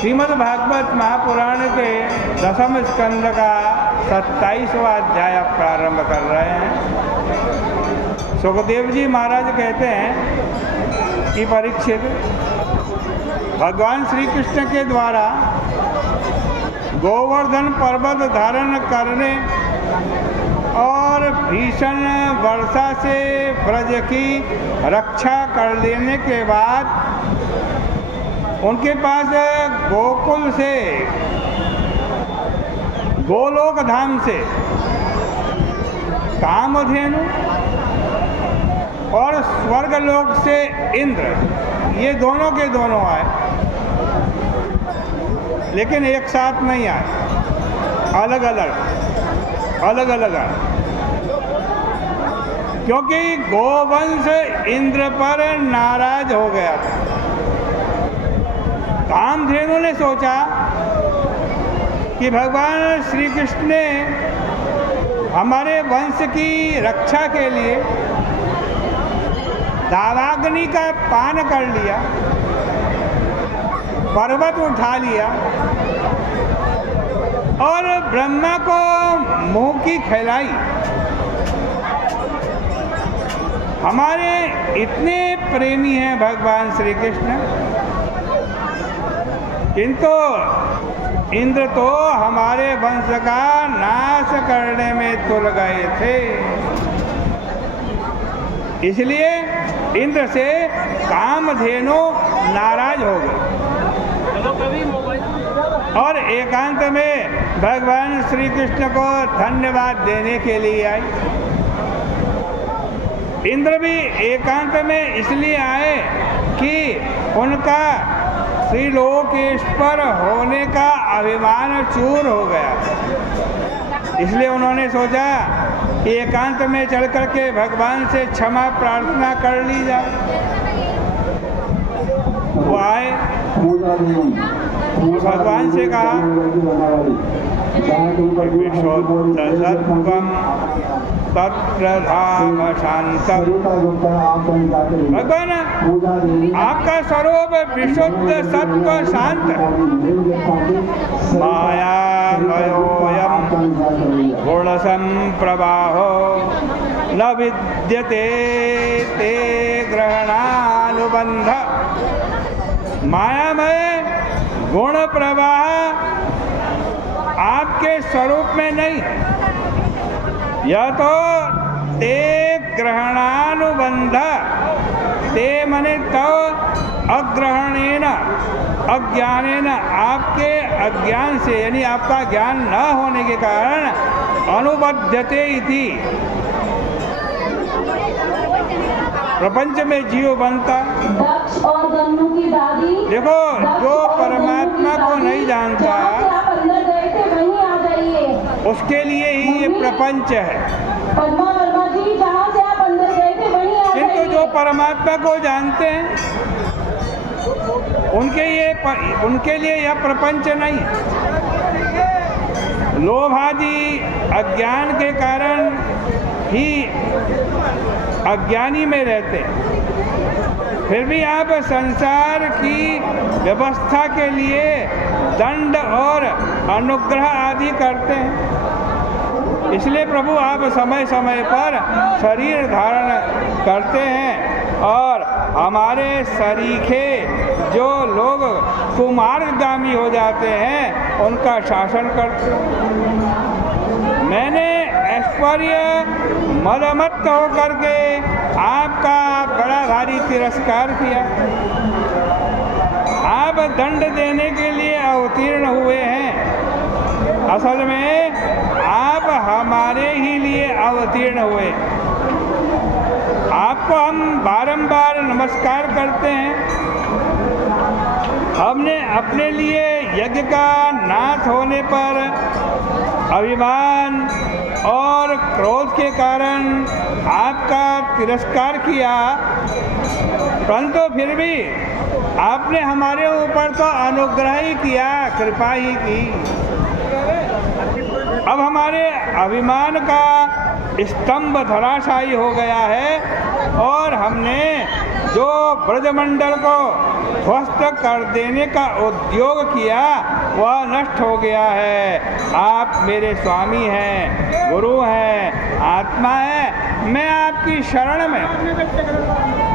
श्रीमद् भागवत महापुराण के 10वें स्कंद का 27वां अध्याय आप प्रारंभ कर रहे हैं। सुखदेव जी महाराज कहते हैं कि परीक्षित, भगवान श्री कृष्ण के द्वारा गोवर्धन पर्वत धारण करने और भीषण वर्षा से ब्रज की रक्षा कर लेने के बाद उनके पास गोकुल से, गोलोक धाम से कामधेनु और स्वर्गलोक से इंद्र, ये दोनों के दोनों आए, लेकिन एक साथ नहीं आए, अलग अलग आए। क्योंकि गोवंश इंद्र पर नाराज हो गया था। कामधेनु ने सोचा कि भगवान श्री कृष्ण ने हमारे वंश की रक्षा के लिए दावाग्नि का पान कर लिया, पर्वत उठा लिया और ब्रह्मा को मुंह की खिलाई। हमारे इतने प्रेमी हैं भगवान श्री कृष्ण, किंतु इंद्र तो हमारे वंश का नाश करने में तुल गए थे। इसलिए इंद्र से कामधेनु नाराज हो गए और एकांत में भगवान श्री कृष्ण को धन्यवाद देने के लिए आई। इंद्र भी एकांत में इसलिए आए कि उनका श्रीलोकेश्वर होने का अभिमान चूर हो गया। इसलिए उन्होंने सोचा कि एकांत में चल करके भगवान से क्षमा प्रार्थना कर ली जाए। वो आए, भगवान से कहा, विशुद्धसत्त्वं तत्प्रधाम शांतम। भगवान, आपका स्वरूप विशुद्ध सत्व शांत, मायामयोऽयं गुणसंप्रवाहो न विद्यते ते ग्रहणानुबंध। मायामय गुण प्रवाह आपके स्वरूप में नहीं है। यह तो ते ग्रहणानुबंध, ते मने तो अग्रहणेन, अज्ञानेन, आपके अज्ञान से, यानी आपका ज्ञान न होने के कारण अनुबद्धते इति, प्रपंच में जीव बनता। देखो, जो परमात्मा को नहीं जानता उसके लिए ही ये प्रपंच है। किंतु जो परमात्मा को जानते हैं उनके लिए यह प्रपंच नहीं है। लोभादि अज्ञान के कारण ही अज्ञानी में रहते हैं। फिर भी आप संसार की व्यवस्था के लिए दंड और अनुग्रह आदि करते हैं। इसलिए प्रभु आप समय समय पर शरीर धारण करते हैं और हमारे सरीखे जो लोग कुमार्गामी हो जाते हैं उनका शासन करते हैं। मैंने ऐश्वर्य मदमत्त होकर के आपका बड़ा भारी तिरस्कार किया। आप दंड देने के लिए अवतीर्ण हुए हैं। असल में आप हमारे ही लिए अवतीर्ण हुए। आपको हम बारंबार नमस्कार करते हैं। हमने अपने लिए यज्ञ का नाश होने पर अभिमान और क्रोध के कारण आपका तिरस्कार किया, परंतु फिर भी आपने हमारे ऊपर तो अनुग्रह ही किया, कृपा ही की। अब हमारे अभिमान का स्तंभ धराशायी हो गया है और हमने जो ब्रजमंडल को ध्वस्त कर देने का उद्योग किया वह नष्ट हो गया है। आप मेरे स्वामी हैं, गुरु हैं, आत्मा है, मैं आपकी शरण में